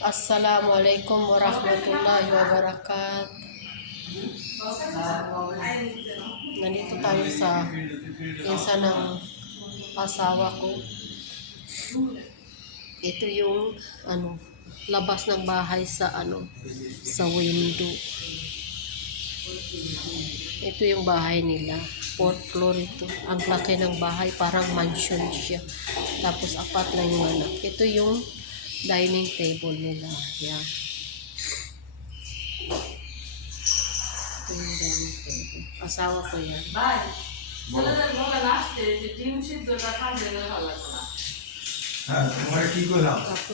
Assalamualaikum warahmatullahi wabarakatuh. Nandito tayo sa isa ng asawa ko. Ito yung labas ng bahay sa sa window. Ito yung bahay nila. 4th floor ito. Ang laki ng bahay, parang mansion siya. Tapos apat na yung anak. Ito yung dining table nila. Yan. Ito yung dining table. Asawa ko yan. Bye. Tapos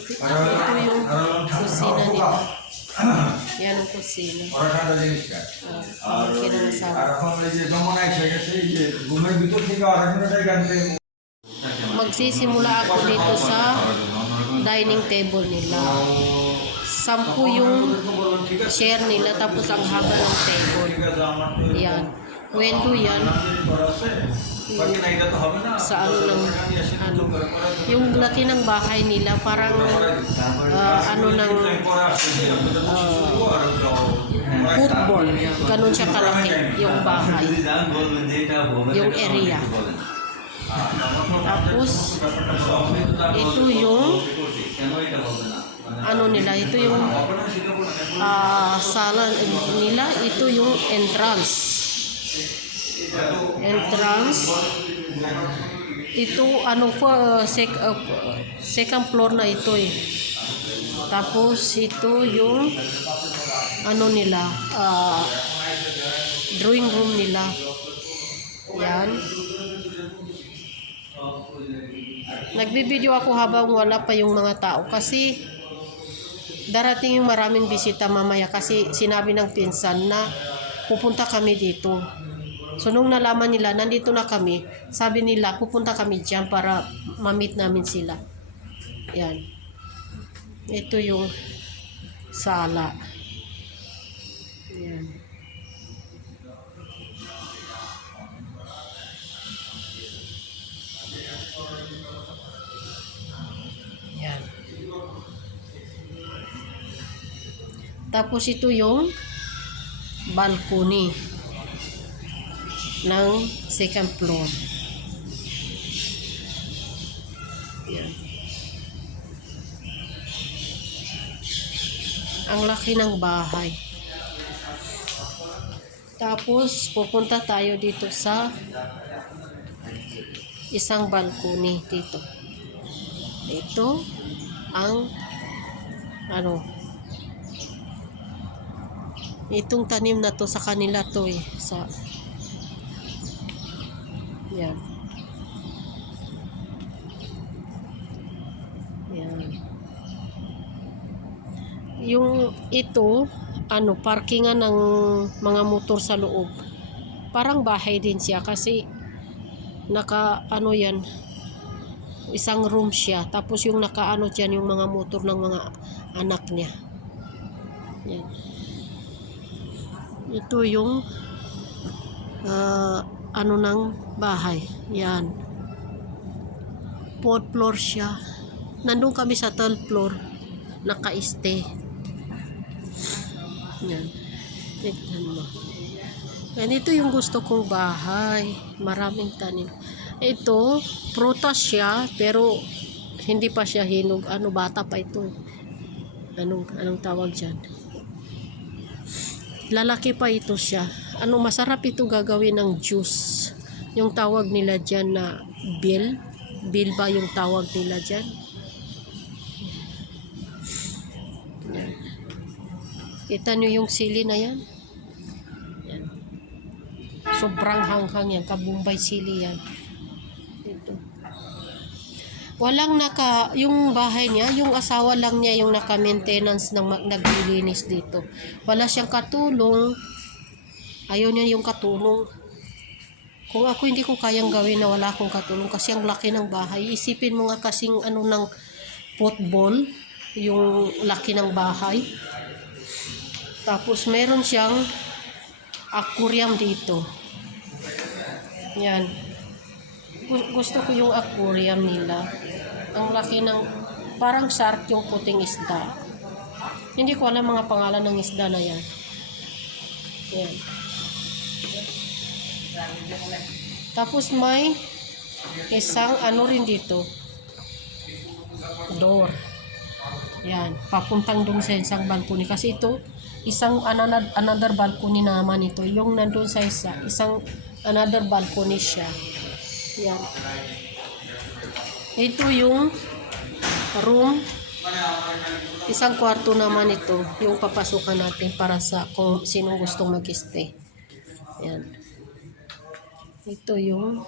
ito yung kusina nila. Yan ang kusina. Magsisimula ako dito sa dining table nila. 10 yung chair nila, tapos ang haba ng table. Yan. Window yan. Sa yung laki ng bahay nila, parang football. Ganun siya kalaki yung bahay. Yung area. Tapos ito yung nila, ito yung sala nila, ito yung entrance. Ito second floor na ito eh. Tapos ito yung nila, drawing room nila. Yan. Nagbibideo ako habang wala pa yung mga tao kasi darating yung maraming bisita mamaya, kasi sinabi ng pinsan na pupunta kami dito. So nung nalaman nila nandito na kami, sabi nila pupunta kami dyan para ma-meet namin sila. Yan. Ito yung sala. Yan. Yan. Tapos ito yung balcony ng second floor. Yan. Ang laki ng bahay. Tapos pupunta tayo dito sa isang balcony dito. Ito ang itong tanim na to sa kanila to eh, yan. Yan. Yung ito parkingan ng mga motor sa loob. Parang bahay din siya kasi yan, isang room siya. Tapos yung dyan yung mga motor ng mga anak niya. Yan. Ito yung ng bahay. Yan. 4th floor siya. Nandun kami sa 12th floor. Naka-stay. Yan. Tignan mo. Yan, ito yung gusto kong bahay. Maraming tanim. Ito, prutas siya, pero hindi pa siya hinog. Bata pa ito. Anong tawag dyan? Lalaki pa ito siya. Masarap ito gagawin ng juice. Yung tawag nila dyan na bill. Bill ba yung tawag nila dyan? Yan. Kita nyo yung sili na yan? Yan. Sobrang hanghang yan. Kabumbay sili yan. Ito. Walang yung bahay niya, yung asawa lang niya yung naka-maintenance naglilinis dito. Wala siyang katulong. Ayaw niya yung katulong. Kung ako hindi ko kayang gawin na wala akong katulong kasi ang laki ng bahay. Isipin mo nga kasing ng football, yung laki ng bahay. Tapos meron siyang aquarium dito. Yan. Gusto ko yung aquarium nila. Ang laki ng, parang shark yung puting isda. Hindi ko alam mga pangalan ng isda na yan. Yan. Tapos may isang ano rin dito. Door. Yan. Papuntang doon sa isang balcony. Kasi ito, isang another balcony naman ito. Yung nandun sa isang another balcony siya. Yan. Ito yung room. Isang kwarto naman ito. Yung papasukan natin para sa kung sinong gustong mag-stay. Yan. Ito yung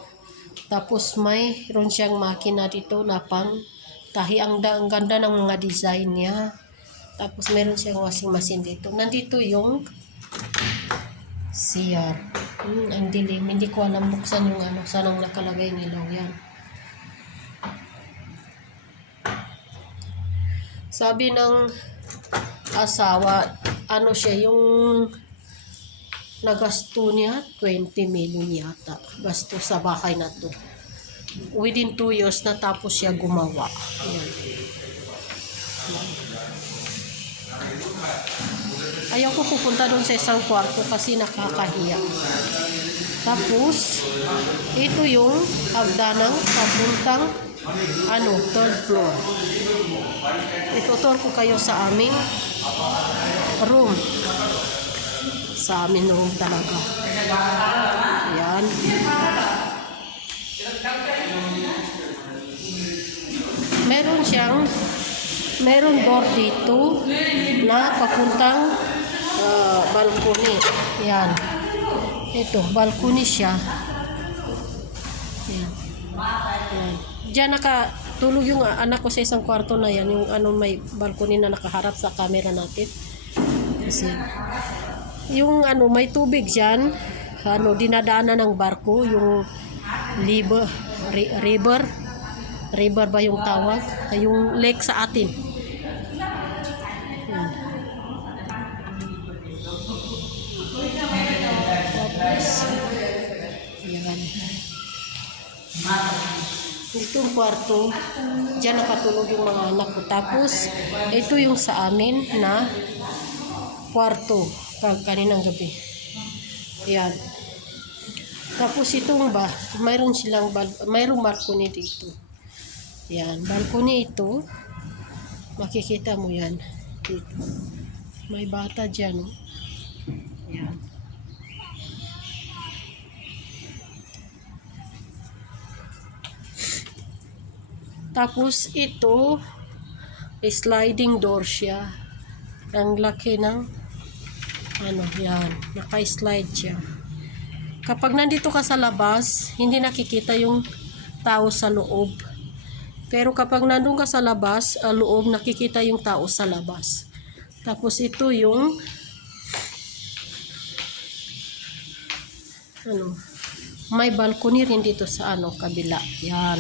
tapos mayroon siyang makina dito na pang tahi. Ang ganda ng mga design niya. Tapos meron siyang washing machine dito. Nandito yung CR. Ang dilim. Hindi ko alam buksan yung ano. Saan ang nakalagay nila. Yan. Sabi ng asawa, ano siya, yung nagasto niya, 20 million yata. Gasto sa bahay na to. Within 2 years, natapos siya gumawa. Yan. Ayaw ko pupunta doon sa isang kwarto kasi nakakahiya. Tapos, ito yung hagdanang papuntang third floor. Itutur ko kayo sa aming room. Sa aming room talaga. Yan. Meron door dito na papuntang balcony. Yan. Ito, balcony siya. Yan. Yan. Diyan nakatulog yung anak ko sa isang kwarto na yan. Yung may balcony na nakaharap sa camera natin. Kasi, yung may tubig dyan. Dinadaanan ng barko. Yung river ba yung tawag? Yung lake sa atin. Yan. Tapos, yan. Itong kwarto, dyan nakatulog yung mga anak ko. Tapos, ito yung sa amin na kwarto kaninang gabi. Yan. Tapos itong mayroong balcony dito. Yan. Balcony ito. Makikita mo yan. Dito. May bata dyan. Oh. Yan. Tapos ito, sliding door siya. Ang laki ng yan, naka-slide siya. Kapag nandito ka sa labas, hindi nakikita yung tao sa loob. Pero kapag nandun ka sa labas, loob, nakikita yung tao sa labas. Tapos ito yung may balcony rin dito sa kabila. Yan.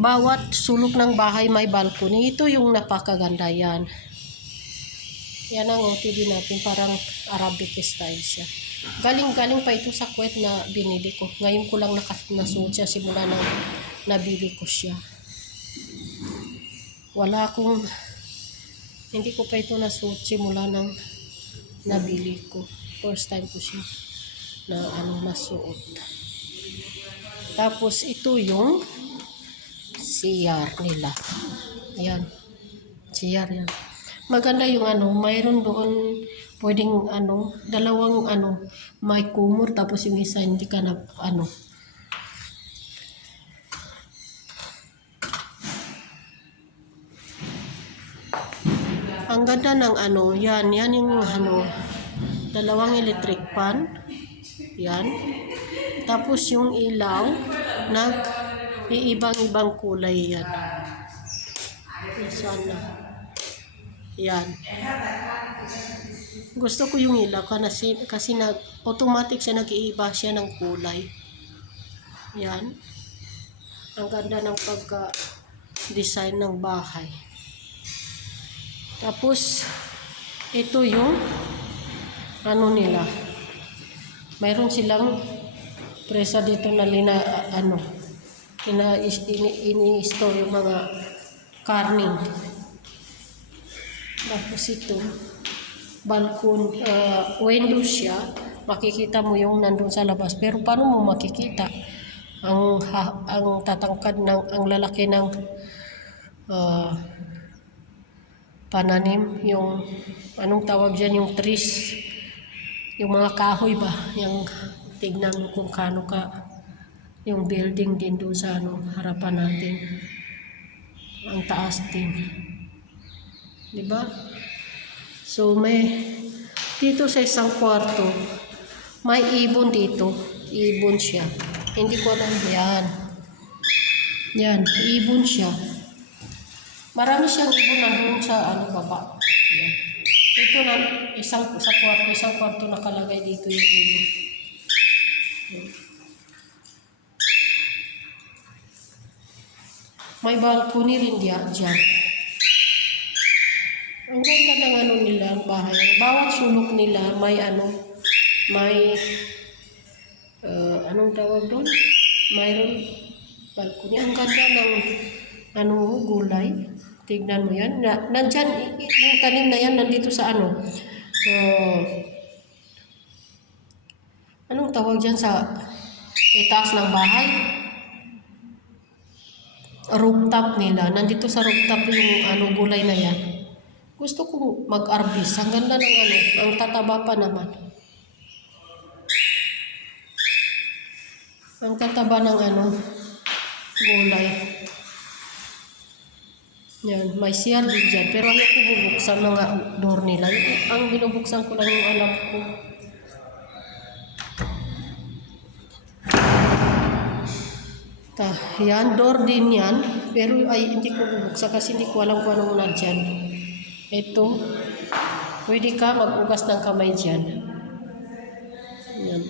Bawat sulok ng bahay may balcony. Ito yung napakaganda yan. Yan ang OTD natin. Parang Arabic style siya. Galing pa ito sa Kuwait na binili ko. Ngayon ko lang nasuot siya simula na nabili ko siya. Hindi ko pa ito nasuot simula nang nabili ko. First time ko siya na nasuot. Tapos ito yung CR nila. Ayan. CR yan. Maganda yung mayroon doon pwedeng dalawang may kumor tapos yung isa hindi ka na Ang ganda ng yan yung dalawang electric fan. Yan. Tapos yung ilaw iibang-ibang kulay yan. Sana. Yan. Gusto ko yung ilaw kasi automatic siya nag-iiba siya ng kulay. Yan. Ang ganda ng pagka-design ng bahay. Tapos ito yung nila. Mayroon silang presa dito na ini-store yung mga karning. Tapos ito, balkon, window siya. Makikita mo yung nandun sa labas. Pero paano mo makikita? Ang tatangkad ng, ang lalaki ng ah, pananim, yung anong tawag dyan, yung trees, yung mga kahoy ba, yung tignan mo kung kano ka, yung building din doon sa harapan natin, ang taas din, di ba? So may dito sa isang kwarto may ibon dito, ibon siya, hindi ko alam, yan ibon siya. Marami siyang ibon nandun sa baba. Yan. Ito na, isang kwarto nakalagay dito yung ibon. Yan. May balcony rin dyan. Ang ganda ng nila, ang bahay. Bawat sulok nila may anong tawag doon? Mayroon balcony. Ang ganda ng gulay. Tignan mo yan. Nandyan, yung tanim na yan, nandito sa anong tawag dyan sa itaas ng bahay? Rooftop nila. Nandito sa rooftop yung gulay na yan. Gusto ko mag-arbis. Ang ganda ng ang tataba pa naman. Ang tataba ng gulay. Yan, may CR din dyan. Pero ayoko bubuksan mga door nila. Ang binubuksan ko lang yung alam ko. Yan, door din yan. Pero hindi ko bubuksan kasi hindi ko alam kung anong nandyan. Ito, pwede ka mag-ugas ng kamay dyan. Yan.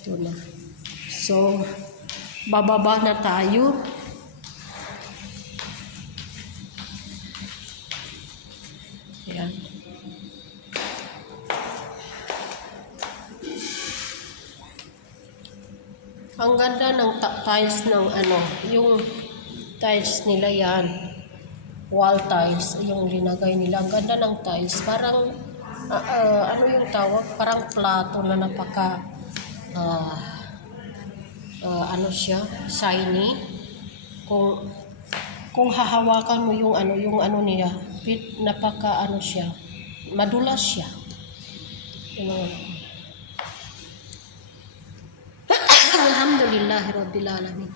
Ito na. So, bababa na tayo. Ayan. Ang ganda ng tiles ng yung tiles nila yan. Wall tiles, yung linagay nila. Ang ganda ng tiles. Parang, yung tawag? Parang plato na napaka, siya, shiny. Kung hahawakan mo yung niya, napaka siya, madulas siya. Alhamdulillahirabbil alamin.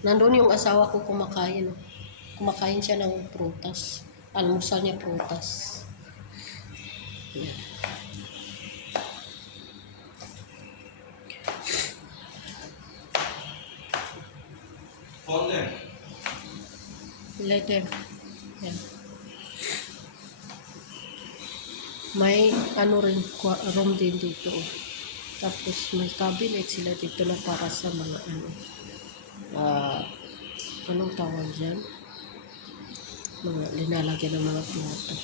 Nandun yung asawa ko kumakain. Kumakain siya ng prutas. Almusal niya prutas. Yan. Later. Yan. May rin, room din dito. Tapos may cabinet sila dito na para sa mga anong tawag dyan? Mga linalagyan ng mga plato.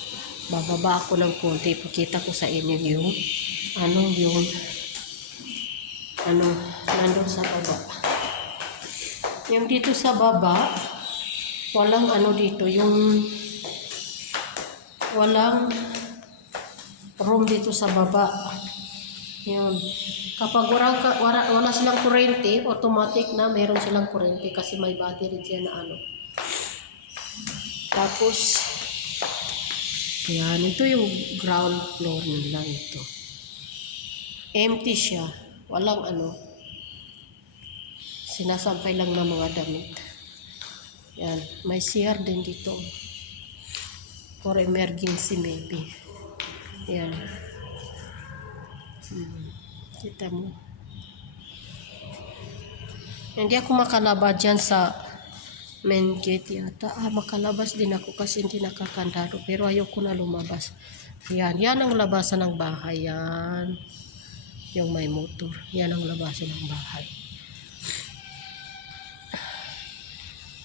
Bababa ako ng konti, pakita ko sa inyo yung nandun sa baba. Yung dito sa baba, walang dito, yung walang room dito sa baba. Yun. Kapag wala silang kuryente, automatic na meron silang kuryente kasi may battery dyan na Tapos, yan. Ito yung ground floor nila ito. Empty siya. Walang sinasampay lang ng mga damit. Yan. May CR din dito. For emergency maybe. Yan. Kita mo. Hindi ako makalaba dyan sa main gate yata. Makalabas din ako kasi hindi nakakandado. Pero ayoko na lumabas. Yan. Yan ang labasan ng bahay. Yan. Yung may motor. Yan ang labasan ng bahay.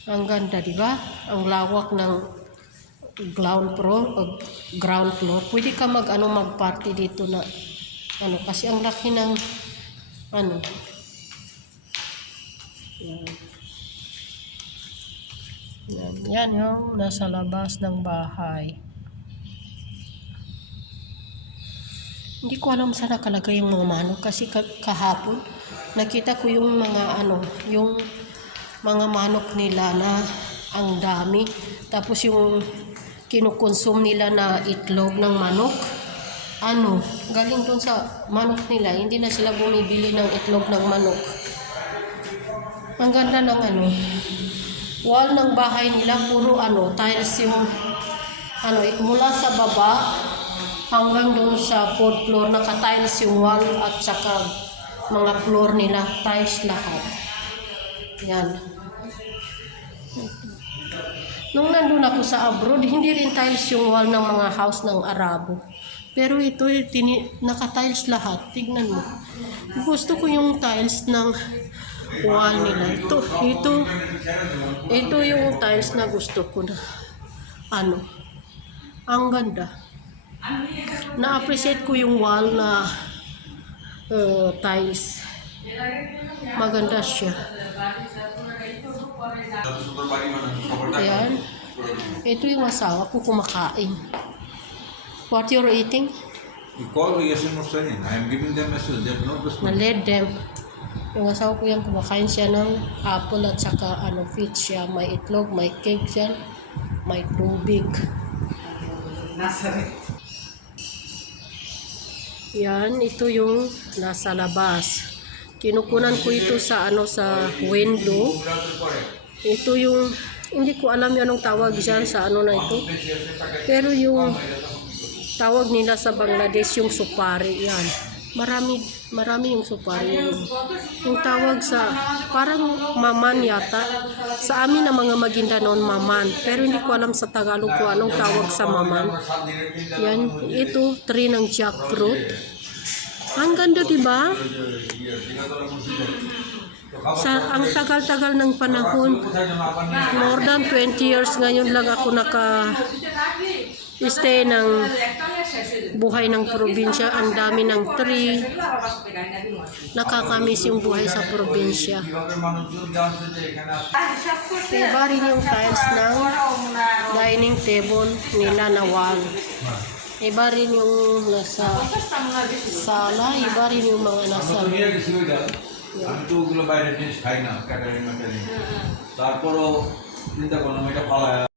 Ang ganda, di ba? Ang lawak ng ground floor. Pwede ka mag-party dito na kasi ang laki ng yan. Yan yung nasa labas ng bahay. Hindi ko alam saan nakalagay yung mga manok kasi kahapon nakita ko yung mga yung mga manok nila na ang dami. Tapos yung kinukonsum nila na itlog ng manok, galing dun sa manok nila. Hindi na sila bumibili ng itlog ng manok. Ang ganda ng wall ng bahay nila, puro tiles yung mula sa baba hanggang doon sa fourth floor, naka-tiles yung wall at saka mga floor nila, tiles lahat. Yan. Nung nandun ako sa abroad, hindi rin tiles yung wall ng mga house ng Arabo. Pero ito, naka-tiles lahat. Tignan mo. Gusto ko yung tiles ng wall nila. Ito yung tiles na gusto ko na. Ang ganda. Na-appreciate ko yung wall na tiles. Maganda siya. Ayan. Ito yung asawa ko kumakain. What you're eating? You call me, yes, I'm saying. I am giving them message. They have not responded. Na-lead them. Yung asawa ko yan, kumakain siya ng apple at saka feed siya. May itlog, may cake yan, may tubig. Yan, ito yung nasa labas. Kinukunan ko ito sa sa window. Ito yung, hindi ko alam yung anong tawag dyan sa na ito. Pero yung tawag nila sa Bangladesh yung supari, yan. Marami yung supari. Yung tawag sa, parang maman yata. Sa amin na mga Maguindanon, maman. Pero hindi ko alam sa Tagalog ko anong tawag sa maman. Yan, ito, tree ng jackfruit. Ang ganda, diba? Ang tagal-tagal ng panahon, more than 20 years ngayon lang ako stay ng buhay ng probinsya. Ang dami ng tree. Nakakamiss yung buhay sa probinsya. Iba rin yung tiles ng dining table nila na wall. Iba rin yung nasa sala. Iba rin yung mga nasa আমি তো ওগুলো বাইরের জিনিস খাই না, ক্যাটারিং ম্যাটারিং। তারপরও চিন্তা করলাম এটা পালায়